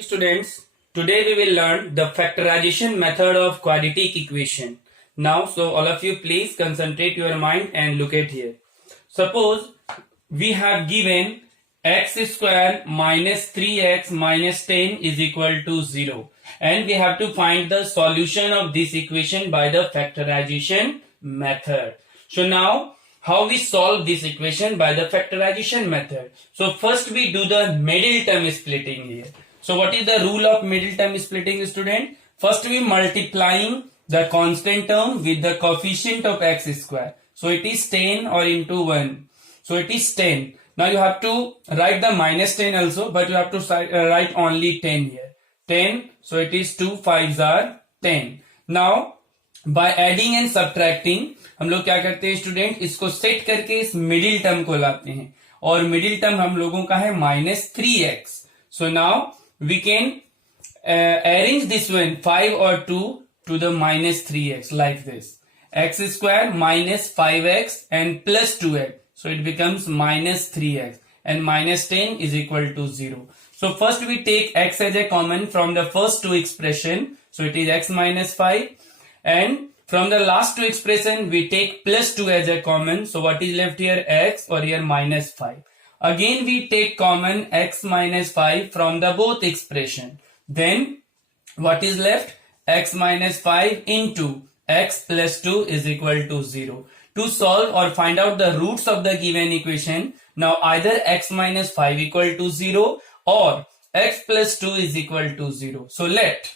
Students, today we will learn the factorization method of quadratic equation. Now, so all of you please concentrate your mind and look at here. Suppose we have given x square minus 3x minus 10 is equal to 0 and we have to find the solution of this equation by the factorization method. So now how we solve this equation by the factorization method? So first we do the middle term splitting here. So what is the rule of middle term splitting, student? First we multiplying the constant term with the coefficient of x square. So it is 10 or into 1. So it is 10. Now you have to write the minus 10 also, but you have to write only 10 here. 10. So it is 2 5s are 10. Now by adding and subtracting हम लोग क्या करते हैं student, इसको set करके इस middle term को लाते हैं और मिडिल टर्म हम लोगों का है -3x. So now we can arrange this one 5 or 2 to the -3x like this. X square minus 5x and plus 2x. So it becomes -3x and minus 10 is equal to 0. So first we take x as a common from the first two expression. So it is x minus 5 and from the last two expression we take plus 2 as a common. So what is left here, x, or here minus 5. Again we take common x minus 5 from the both expression. Then what is left, x minus 5 into x plus 2 is equal to 0. To solve or find out the roots of the given equation, now either x minus 5 equal to 0 or x plus 2 is equal to 0. So let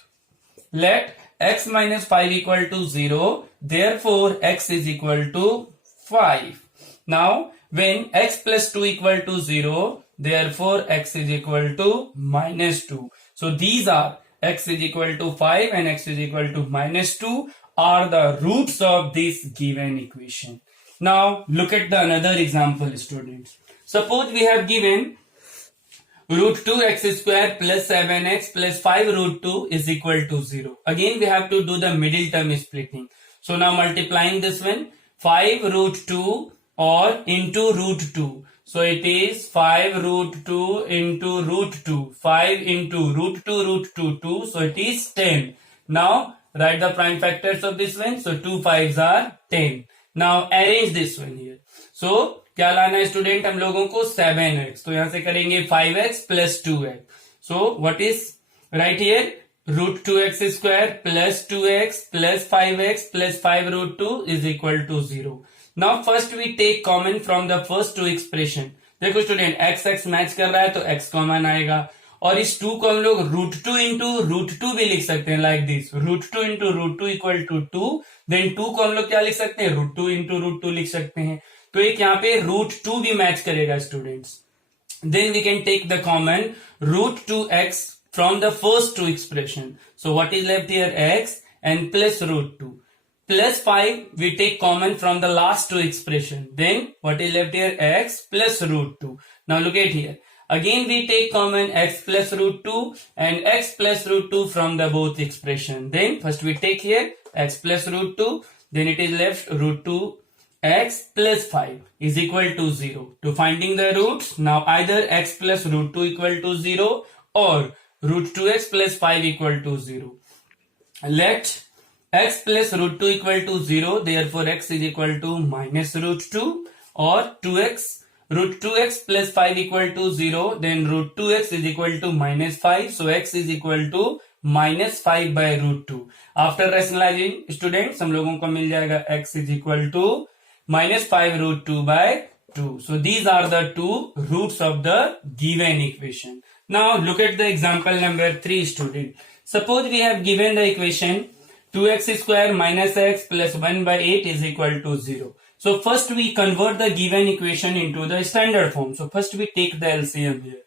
x minus 5 equal to 0, therefore x is equal to 5. Now when x plus 2 equal to 0, therefore x is equal to minus 2. So these are x is equal to 5 and x is equal to minus 2 are the roots of this given equation. Now look at the another example, students. Suppose we have given root 2x square plus 7x plus 5 root 2 is equal to 0. Again we have to do the middle term splitting. So now multiplying this one, 5 root 2 or into root 2. So it is 5 root 2 into root 2. 5 into root 2 root 2 2. So it is 10. Now write the prime factors of this one. So 2 5s are 10. Now arrange this one here. So क्या लाना है student हम लोगों को 7x. तो यहां से करेंगे 5x plus 2x. So what is right here? Root 2x square plus 2x plus 5x plus 5 root 2 is equal to 0. Now first we take common from the first two expression. देखो student x x match कर रहा है तो x common आएगा और इस 2 को हम लोग रूट 2 इंटू रूट 2 भी लिख सकते हैं like this. Root 2 into root 2 equal to 2. Then 2 को हम लोग क्या लिख सकते हैं, रूट 2 इंटू रूट 2 लिख सकते हैं. तो एक यहाँ पे रूट 2 भी मैच करेगा students. Then we can take the common root 2x from the first two expression. So what is left here x and plus root 2. Plus 5 we take common from the last two expression. Then what is left here, x plus root 2. Now look at here. Again we take common x plus root 2 and x plus root 2 from the both expression. Then first we take here x plus root 2. Then it is left root 2 x plus 5 is equal to 0. To finding the roots, now either x plus root 2 equal to 0 or root 2x plus 5 equal to 0. Let x plus root 2 equal to 0, therefore x is equal to minus root 2, or 2x root 2x plus 5 equal to 0, then root 2x is equal to minus 5, so x is equal to minus 5 by root 2. After rationalizing students हम लोगों को मिल जाएगा x is equal to minus 5 root 2 by 2. So these are the two roots of the given equation. Now look at the example number 3, student. Suppose we have given the equation 2x square minus x plus 1 by 8 is equal to 0. So first we convert the given equation into the standard form. So first we take the LCM here.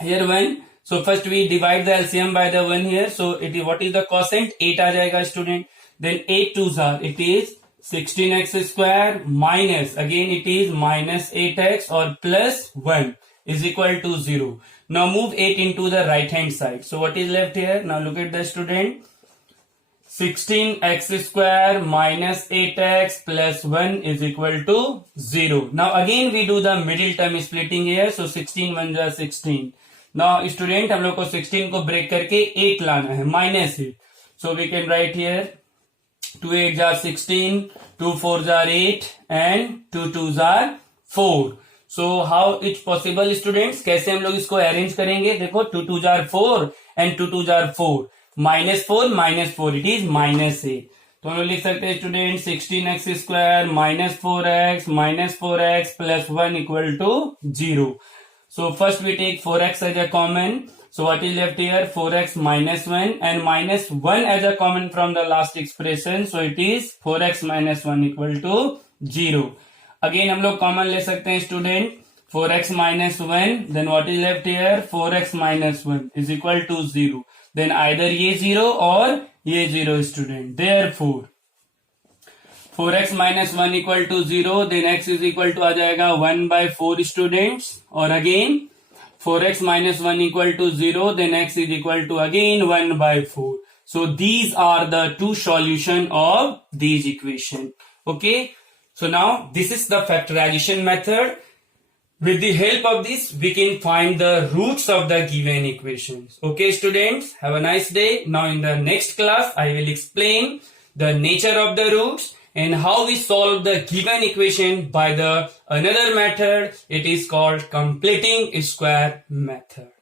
Here 1. So first we divide the LCM by the 1 here. So it is, what is the quotient? 8 आ जाएगा student. Then 8 2s are, it is 16x square minus, again it is minus 8x or plus 1 is equal to 0. Now move 8 into the right hand side. So what is left here? Now look at the student. 16x square minus 8x plus 1 is equal to 0. Now again we do the middle term splitting here. So 16 1s are 16. Now student हम लोग को 16 को break करके 8 लाना है, -8. So we can write here 2 8 जार 16, 2 4 जार 8 and 2 2 जार 4. So how it's possible students, कैसे हम लोग इसको अरेंज करेंगे? देखो 2 2 जार 4 एंड 2 2 जार 4, -4 इट इज -8. तो हम लोग लिख सकते हैं student 16x square -4x plus 1 equal to 0. So first we take 4x as a common. So what is left here? 4x minus 1 and minus 1 as a common from the last expression. So it is 4x minus 1 equal to 0. Again हम लोग common ले सकते हैं student. 4x minus 1. Then what is left here? 4x minus 1 is equal to 0. Then either ये 0 और ये 0 student. Therefore 4x minus 1 equal to 0, then x is equal to आ जाएगा 1/4 students. और again 4x minus 1 equal to 0, then x is equal to again 1/4. So these are the two solution of these equation. Okay. So now this is the factorization method. With the help of this, we can find the roots of the given equations. Okay students, have a nice day. Now in the next class, I will explain the nature of the roots and how we solve the given equation by the another method. It is called completing square method.